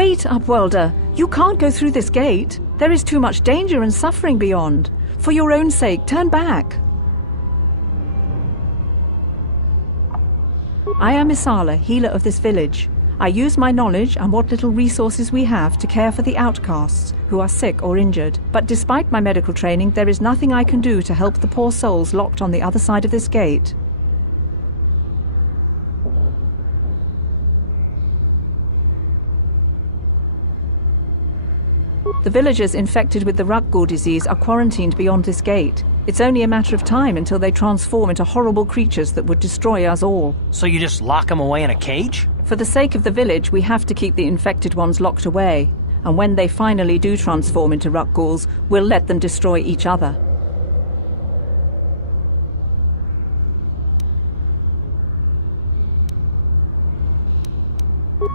Wait, Upworlder! You can't go through this gate. There is too much danger and suffering beyond. For your own sake, turn back. I am Isala, healer of this village. I use my knowledge and what little resources we have to care for the outcasts who are sick or injured. But despite my medical training, there is nothing I can do to help the poor souls locked on the other side of this gate. The villagers infected with the Rukgul disease are quarantined beyond this gate. It's only a matter of time until they transform into horrible creatures that would destroy us all. So you just lock them away in a cage? For the sake of the village, we have to keep the infected ones locked away. And when they finally do transform into Rukguls, we'll let them destroy each other.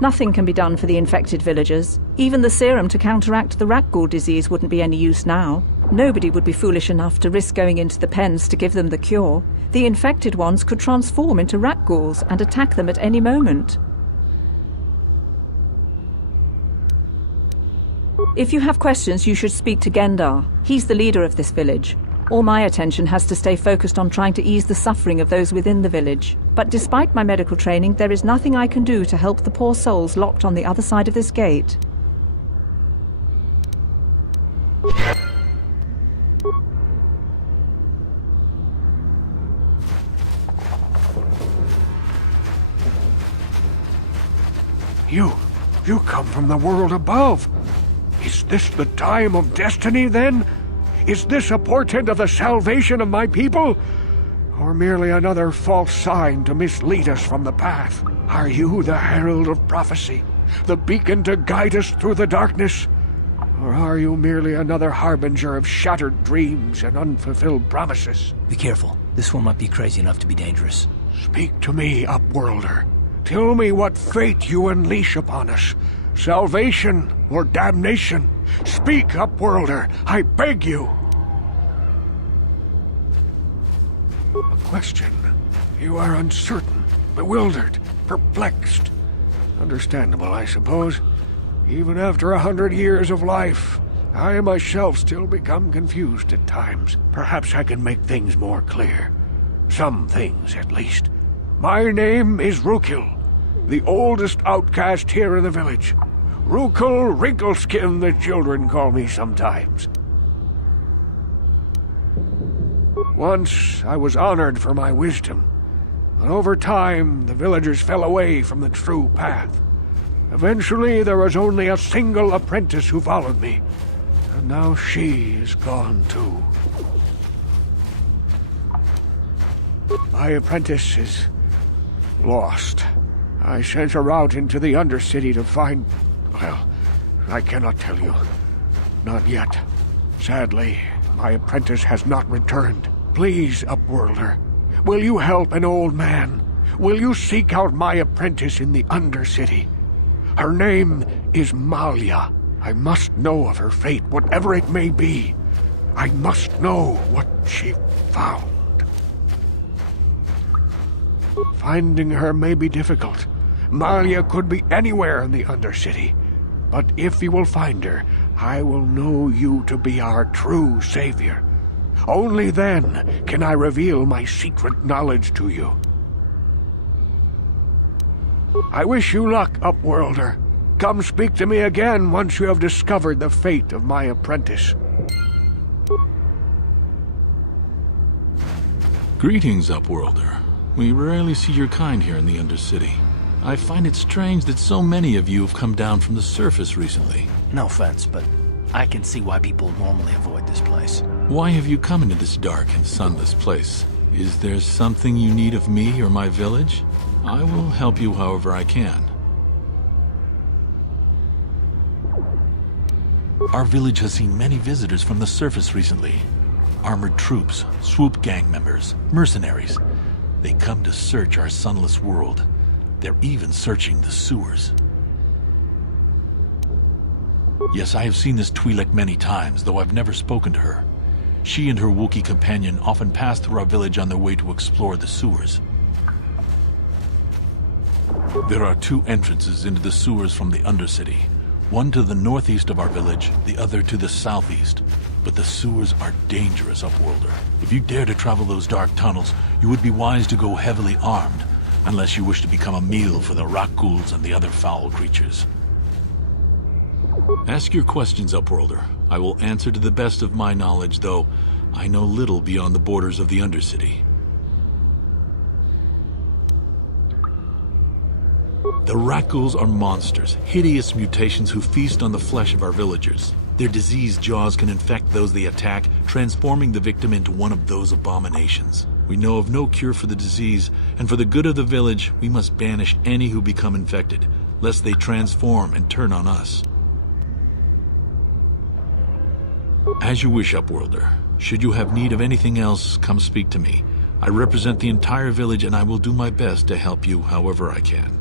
Nothing can be done for the infected villagers. Even the serum to counteract the Rukgul disease wouldn't be any use now. Nobody would be foolish enough to risk going into the pens to give them the cure. The infected ones could transform into Rukguls and attack them at any moment. If you have questions, you should speak to Gendar. He's the leader of this village. All my attention has to stay focused on trying to ease the suffering of those within the village. But despite my medical training, there is nothing I can do to help the poor souls locked on the other side of this gate. You come from the world above. Is this the time of destiny, then? Is this a portent of the salvation of my people? Or merely another false sign to mislead us from the path? Are you the herald of prophecy, the beacon to guide us through the darkness? Or are you merely another harbinger of shattered dreams and unfulfilled promises? Be careful. This one might be crazy enough to be dangerous. Speak to me, Upworlder. Tell me what fate you unleash upon us. Salvation or damnation? Speak, Upworlder, I beg you. A question. You are uncertain, bewildered, perplexed. Understandable, I suppose. Even after 100 years of life, I myself still become confused at times. Perhaps I can make things more clear. Some things, at least. My name is Rukil, the oldest outcast here in the village. Rukil Wrinkleskin, the children call me sometimes. Once I was honored for my wisdom, but over time the villagers fell away from the true path. Eventually there was only a single apprentice who followed me, and now she is gone too. My apprentice is lost. I sent her out into the Undercity to find... well, I cannot tell you. Not yet. Sadly, my apprentice has not returned. Please, Upworlder, will you help an old man? Will you seek out my apprentice in the Undercity? Her name is Malia. I must know of her fate, whatever it may be. I must know what she found. Finding her may be difficult. Malia could be anywhere in the Undercity. But if you will find her, I will know you to be our true savior. Only then can I reveal my secret knowledge to you. I wish you luck, Upworlder. Come speak to me again once you have discovered the fate of my apprentice. Greetings, Upworlder. We rarely see your kind here in the Undercity. I find it strange that so many of you have come down from the surface recently. No offense, but I can see why people normally avoid this place. Why have you come into this dark and sunless place? Is there something you need of me or my village? I will help you however I can. Our village has seen many visitors from the surface recently. Armored troops, swoop gang members, mercenaries. They come to search our sunless world. They're even searching the sewers. Yes, I have seen this Twi'lek many times, though I've never spoken to her. She and her Wookiee companion often pass through our village on their way to explore the sewers. There are two entrances into the sewers from the Undercity. One to the northeast of our village, the other to the southeast. But the sewers are dangerous, Upworlder. If you dare to travel those dark tunnels, you would be wise to go heavily armed, unless you wish to become a meal for the rock ghouls and the other foul creatures. Ask your questions, Upworlder. I will answer to the best of my knowledge, though I know little beyond the borders of the Undercity. The rat ghouls are monsters, hideous mutations who feast on the flesh of our villagers. Their diseased jaws can infect those they attack, transforming the victim into one of those abominations. We know of no cure for the disease, and for the good of the village, we must banish any who become infected, lest they transform and turn on us. As you wish, Upworlder. Should you have need of anything else, come speak to me. I represent the entire village, and I will do my best to help you however I can.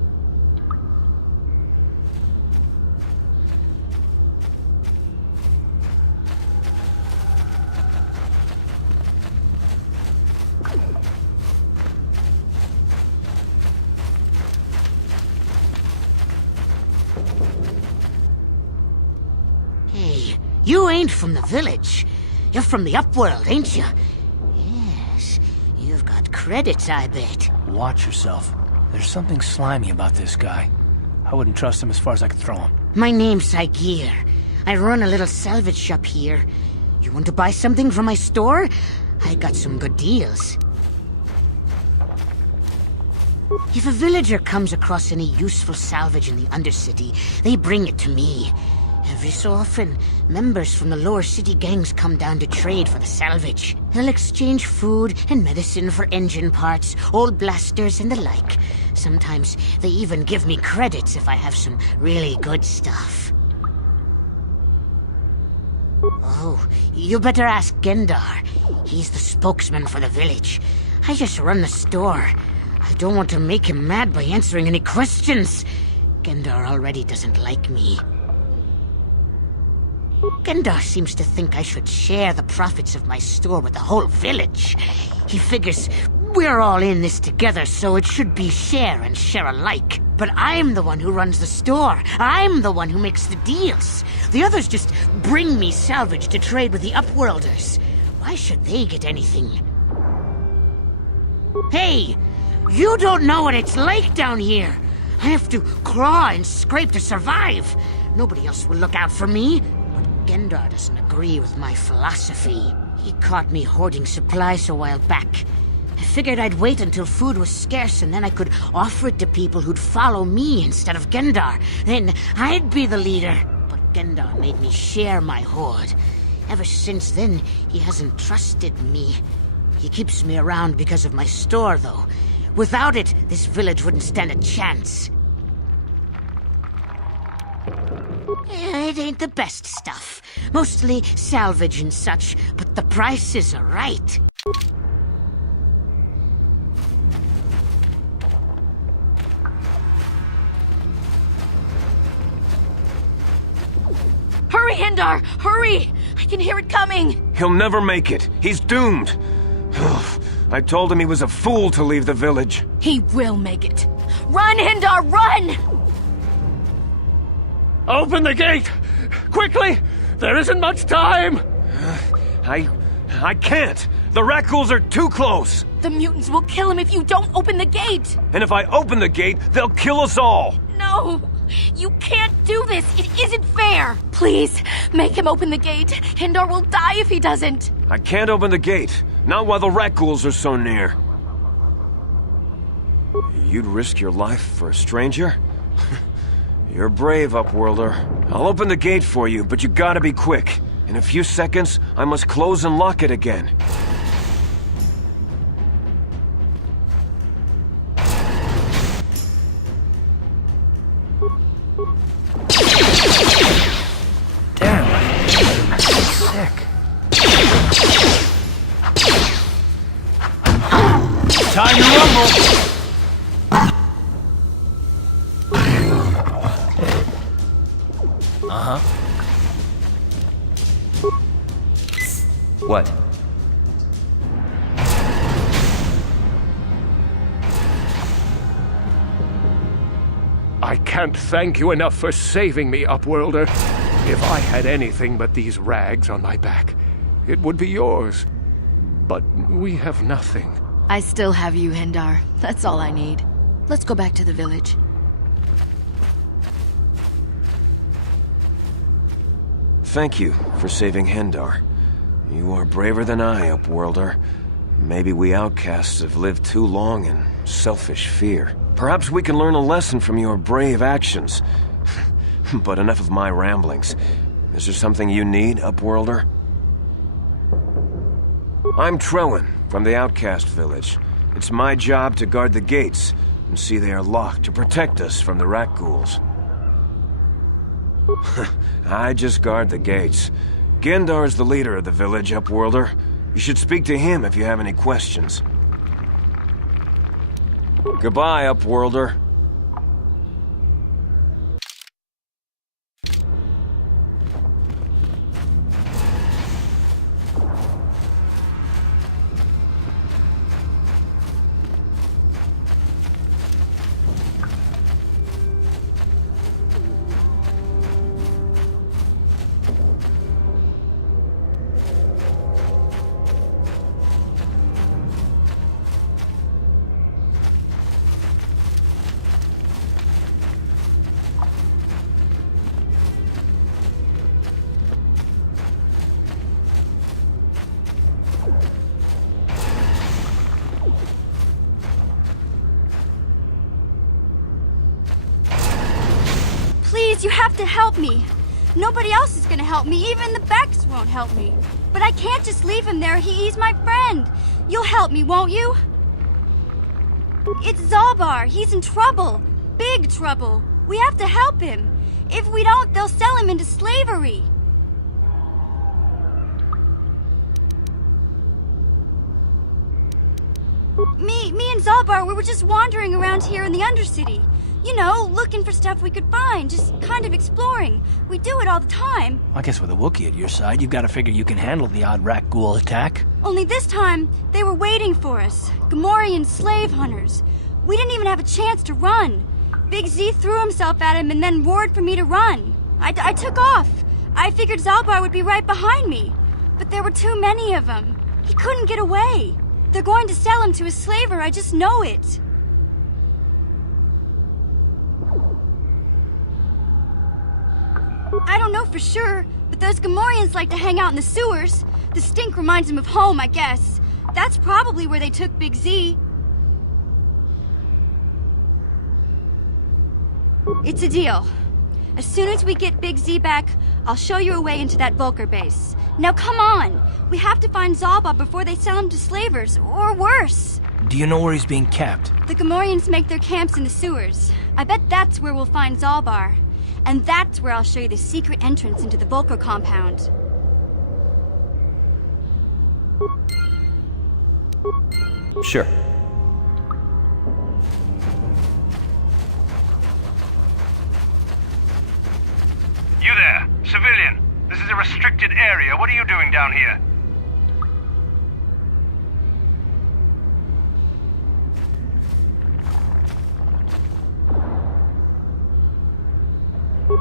Hey, you ain't from the village. You're from the Upworld, ain't you? Yes, you've got credits, I bet. Watch yourself. There's something slimy about this guy. I wouldn't trust him as far as I could throw him. My name's Saigir. I run a little salvage shop here. You want to buy something from my store? I got some good deals. If a villager comes across any useful salvage in the Undercity, they bring it to me. Every so often, members from the lower city gangs come down to trade for the salvage. They'll exchange food and medicine for engine parts, old blasters, and the like. Sometimes they even give me credits if I have some really good stuff. Oh, you better ask Gendar. He's the spokesman for the village. I just run the store. I don't want to make him mad by answering any questions. Gendar already doesn't like me. Gendar seems to think I should share the profits of my store with the whole village. He figures we're all in this together, so it should be share and share alike. But I'm the one who runs the store. I'm the one who makes the deals. The others just bring me salvage to trade with the Upworlders. Why should they get anything? Hey! You don't know what it's like down here. I have to claw and scrape to survive. Nobody else will look out for me. But Gendar doesn't agree with my philosophy. He caught me hoarding supplies a while back. I figured I'd wait until food was scarce and then I could offer it to people who'd follow me instead of Gendar. Then I'd be the leader. But Gendar made me share my hoard. Ever since then, he hasn't trusted me. He keeps me around because of my store, though. Without it, this village wouldn't stand a chance. It ain't the best stuff. Mostly salvage and such, but the prices are right. Hurry, Hindar! Hurry! I can hear it coming! He'll never make it. He's doomed. I told him he was a fool to leave the village. He will make it. Run, Hindar, run! Open the gate! Quickly! There isn't much time! I can't. The rat ghouls are too close. The mutants will kill him if you don't open the gate! And if I open the gate, they'll kill us all. No! You can't do this! It isn't fair! Please, make him open the gate. Hindar will die if he doesn't. I can't open the gate. Not while the rat ghouls are so near. You'd risk your life for a stranger? You're brave, Upworlder. I'll open the gate for you, but you gotta be quick. In a few seconds, I must close and lock it again. Damn, I'm sick. Time to rumble! Uh-huh. What? I can't thank you enough for saving me, Upworlder. If I had anything but these rags on my back, it would be yours. But we have nothing. I still have you, Hendar. That's all I need. Let's go back to the village. Thank you for saving Hendar. You are braver than I, Upworlder. Maybe we outcasts have lived too long in selfish fear. Perhaps we can learn a lesson from your brave actions. But enough of my ramblings. Is there something you need, Upworlder? I'm Trowan, from the Outcast Village. It's my job to guard the gates, and see they are locked to protect us from the rat ghouls. I just guard the gates. Gendar is the leader of the village, Upworlder. You should speak to him if you have any questions. Goodbye, Upworlder. Please, you have to help me. Nobody else is gonna help me. Even the Becks won't help me. But I can't just leave him there. He's my friend. You'll help me, won't you? It's Zalbar. He's in trouble. Big trouble. We have to help him. If we don't, they'll sell him into slavery. Me and Zalbar, we were just wandering around here in the Undercity. You know, looking for stuff we could find, just kind of exploring. We do it all the time. I guess with a Wookiee at your side, you've got to figure you can handle the odd rat ghoul attack. Only this time, they were waiting for us. Gamorrean slave hunters. We didn't even have a chance to run. Big Z threw himself at him and then roared for me to run. I took off. I figured Zalbar would be right behind me. But there were too many of them. He couldn't get away. They're going to sell him to a slaver, I just know it. I don't know for sure, but those Gamorreans like to hang out in the sewers. The stink reminds them of home, I guess. That's probably where they took Big Z. It's a deal. As soon as we get Big Z back, I'll show you a way into that Vulcar base. Now come on! We have to find Zalba before they sell him to slavers, or worse. Do you know where he's being kept? The Gamorreans make their camps in the sewers. I bet that's where we'll find Zalbar. And that's where I'll show you the secret entrance into the Vulcar compound. Sure. You there, civilian. This is a restricted area. What are you doing down here?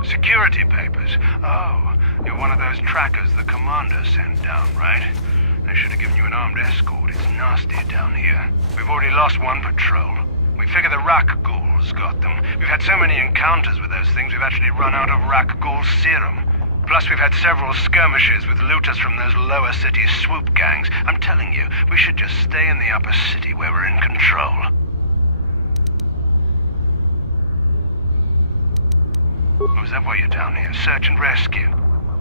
Security papers. Oh, you're one of those trackers the commander sent down, right? They should have given you an armed escort. It's nasty down here. We've already lost one patrol. We figure the Rak ghouls got them. We've had so many encounters with those things, we've actually run out of Rak ghoul serum. Plus, we've had several skirmishes with looters from those lower city swoop gangs. I'm telling you, we should just stay in the upper city where we're in control. Was that why you're down here? Search and rescue?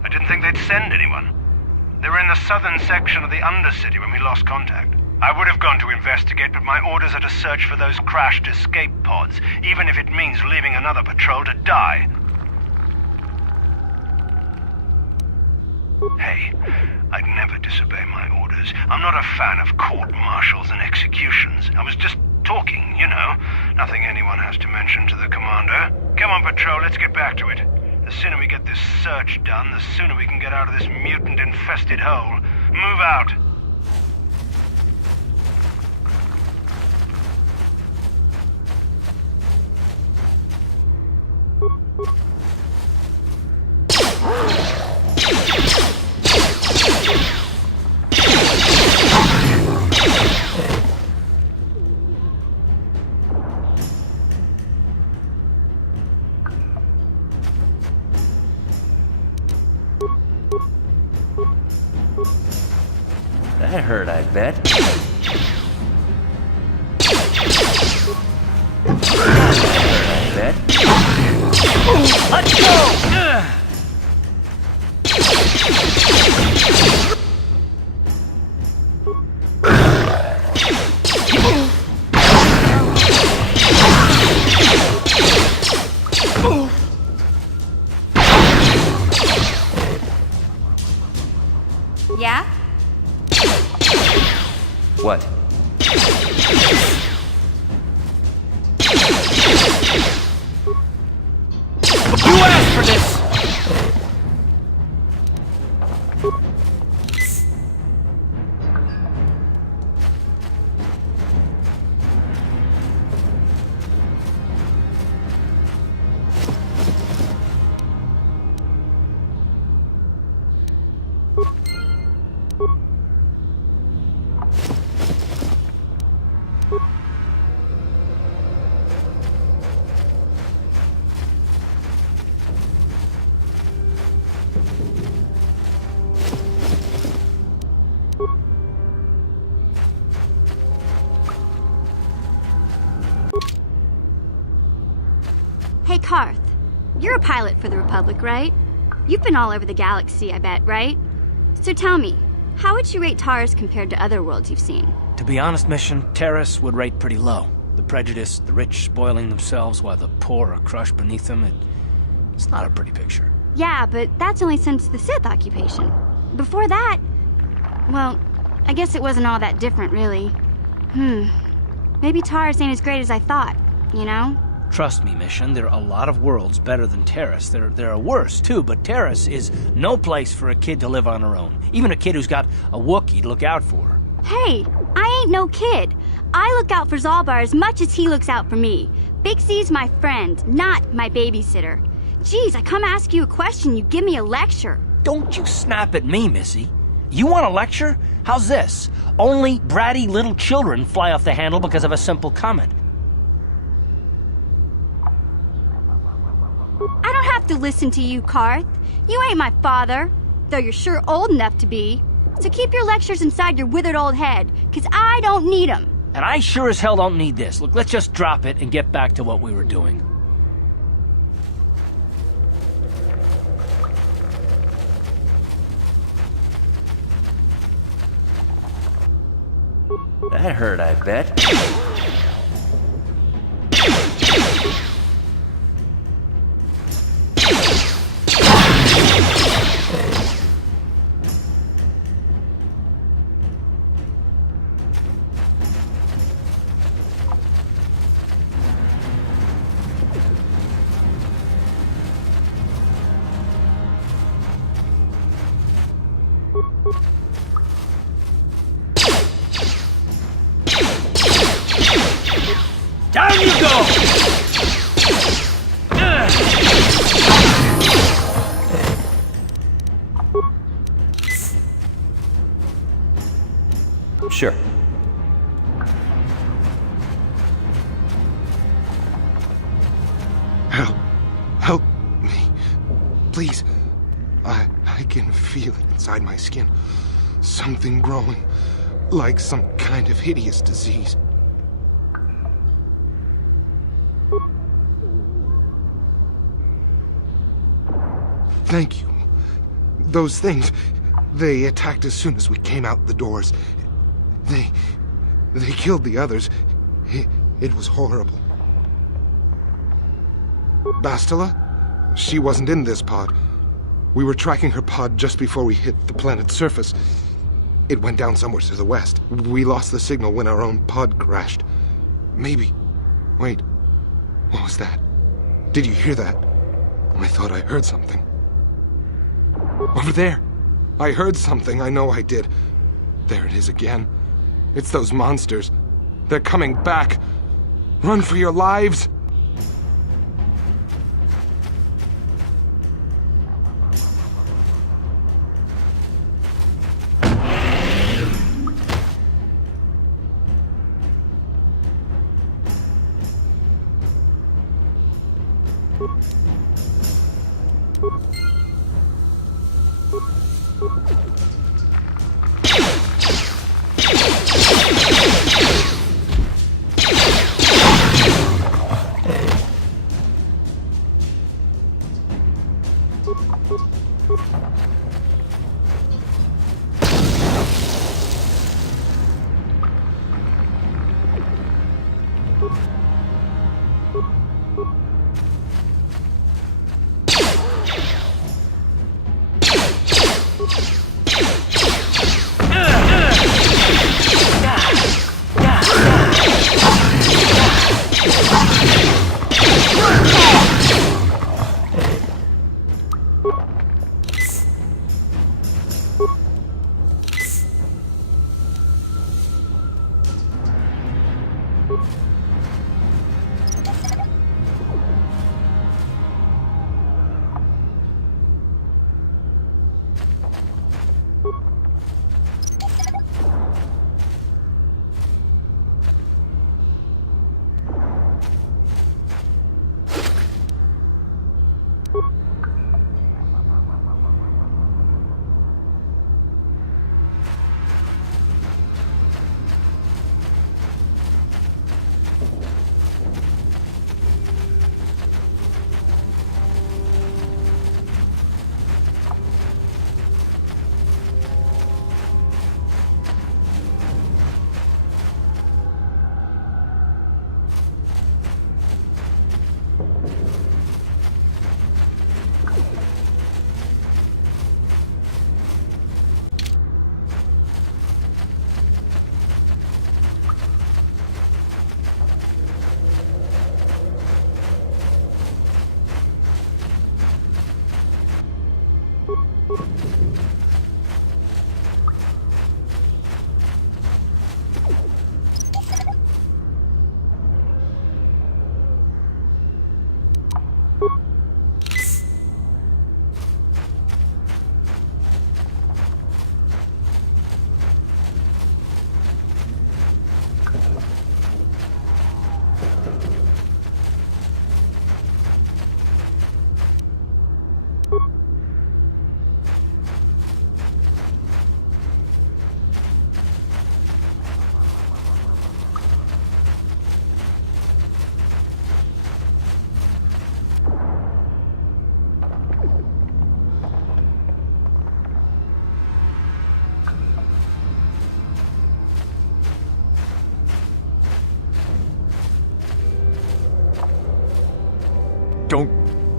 I didn't think they'd send anyone. They were in the southern section of the Undercity when we lost contact. I would have gone to investigate, but my orders are to search for those crashed escape pods, even if it means leaving another patrol to die. Hey, I'd never disobey my orders. I'm not a fan of court-martials and executions. I was just talking, you know. Nothing anyone has to mention to the commander. Come on, patrol, let's get back to it. The sooner we get this search done, the sooner we can get out of this mutant-infested hole. Move out. That hurt, I bet. Let's go! Yeah? What? You asked for this! Hey, Karth. You're a pilot for the Republic, right? You've been all over the galaxy, I bet, right? So tell me, how would you rate Taurus compared to other worlds you've seen? To be honest, Mission, Terrace would rate pretty low. The prejudice, the rich spoiling themselves while the poor are crushed beneath them, it's not a pretty picture. Yeah, but that's only since the Sith occupation. Before that, well, I guess it wasn't all that different, really. Maybe Taurus ain't as great as I thought, you know? Trust me, Mission, there are a lot of worlds better than Terrace. There are worse, too, but Terrace is no place for a kid to live on her own. Even a kid who's got a Wookiee to look out for. Hey, I ain't no kid. I look out for Zalbar as much as he looks out for me. Big Z's my friend, not my babysitter. Geez, I come ask you a question, you give me a lecture. Don't you snap at me, Missy. You want a lecture? How's this? Only bratty little children fly off the handle because of a simple comment. I don't have to listen to you, Karth. You ain't my father, though you're sure old enough to be. So keep your lectures inside your withered old head, 'cause I don't need 'em. And I sure as hell don't need this. Look, let's just drop it and get back to what we were doing. That hurt, I bet. Down you go! Sure. Help me. Please. I can feel it inside my skin. Something growing. Like some kind of hideous disease. Thank you. Those things, they attacked as soon as we came out the doors. They killed the others. It was horrible. Bastila? She wasn't in this pod. We were tracking her pod just before we hit the planet's surface. It went down somewhere to the west. We lost the signal when our own pod crashed. Maybe... Wait. What was that? Did you hear that? I thought I heard something. Over there! I heard something, I know I did. There it is again. It's those monsters. They're coming back. Run for your lives!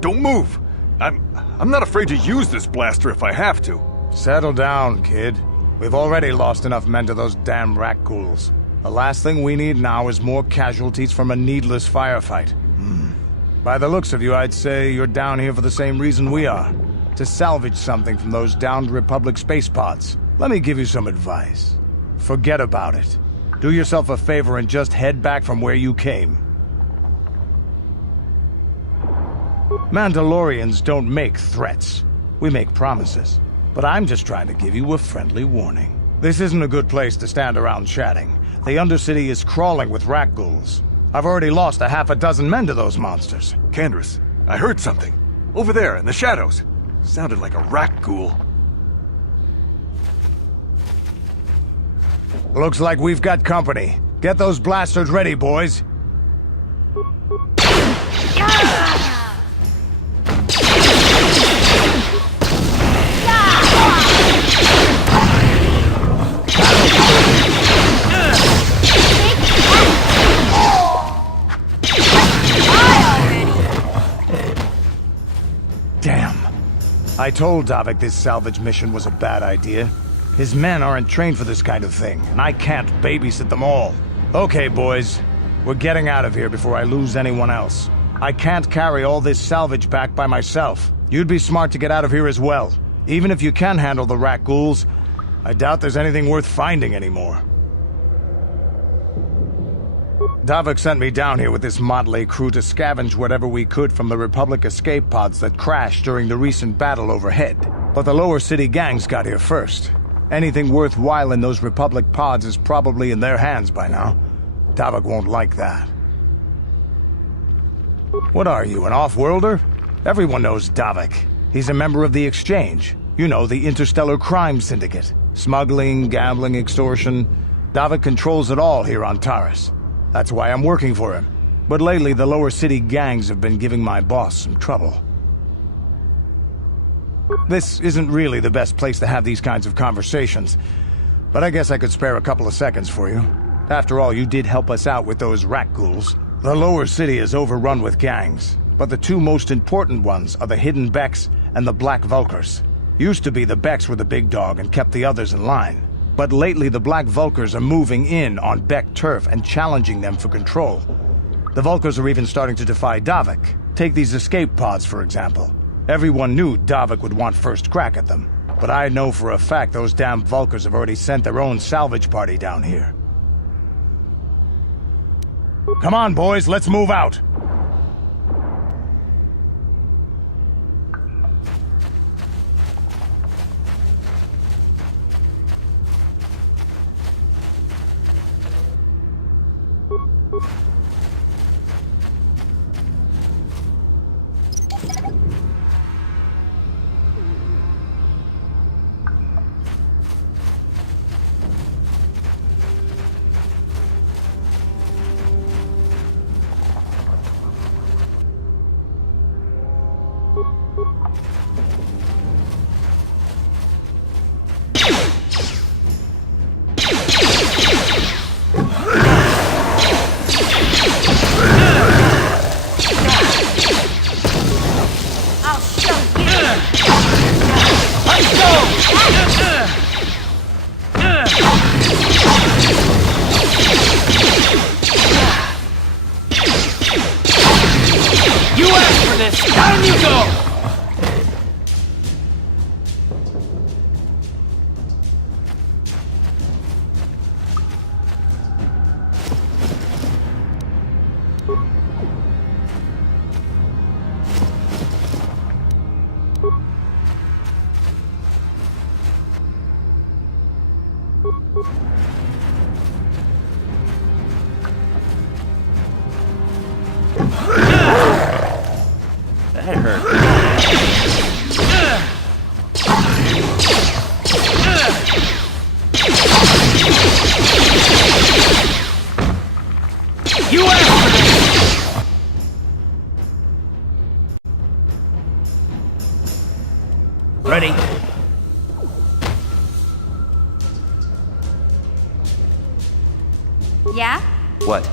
Don't move! I'm not afraid to use this blaster if I have to. Settle down, kid. We've already lost enough men to those damn rat ghouls. The last thing we need now is more casualties from a needless firefight. By the looks of you, I'd say you're down here for the same reason we are. To salvage something from those downed Republic space pods. Let me give you some advice. Forget about it. Do yourself a favor and just head back from where you came. Mandalorians don't make threats. We make promises. But I'm just trying to give you a friendly warning. This isn't a good place to stand around chatting. The Undercity is crawling with rat ghouls. I've already lost a half a dozen men to those monsters. Candace, I heard something. Over there, in the shadows. Sounded like a rat ghoul. Looks like we've got company. Get those blasters ready, boys. Damn. I told Davik this salvage mission was a bad idea. His men aren't trained for this kind of thing, and I can't babysit them all. Okay, boys. We're getting out of here before I lose anyone else. I can't carry all this salvage back by myself. You'd be smart to get out of here as well. Even if you can handle the rat ghouls, I doubt there's anything worth finding anymore. Davik sent me down here with this motley crew to scavenge whatever we could from the Republic escape pods that crashed during the recent battle overhead. But the lower city gangs got here first. Anything worthwhile in those Republic pods is probably in their hands by now. Davik won't like that. What are you, an off-worlder? Everyone knows Davik. He's a member of the Exchange. You know, the interstellar crime syndicate. Smuggling, gambling, extortion. Davik controls it all here on Taris. That's why I'm working for him. But lately, the lower city gangs have been giving my boss some trouble. This isn't really the best place to have these kinds of conversations, but I guess I could spare a couple of seconds for you. After all, you did help us out with those rat ghouls. The lower city is overrun with gangs, but the two most important ones are the Hidden Becks and the Black Vulkars. Used to be the Becks were the big dog and kept the others in line. But lately the Black Vulkars are moving in on Beck turf and challenging them for control. The Vulkars are even starting to defy Davik. Take these escape pods, for example. Everyone knew Davik would want first crack at them. But I know for a fact those damn Vulkars have already sent their own salvage party down here. Come on, boys, let's move out! Down you go! That hurt. You asked for this! Ready? Yeah? What?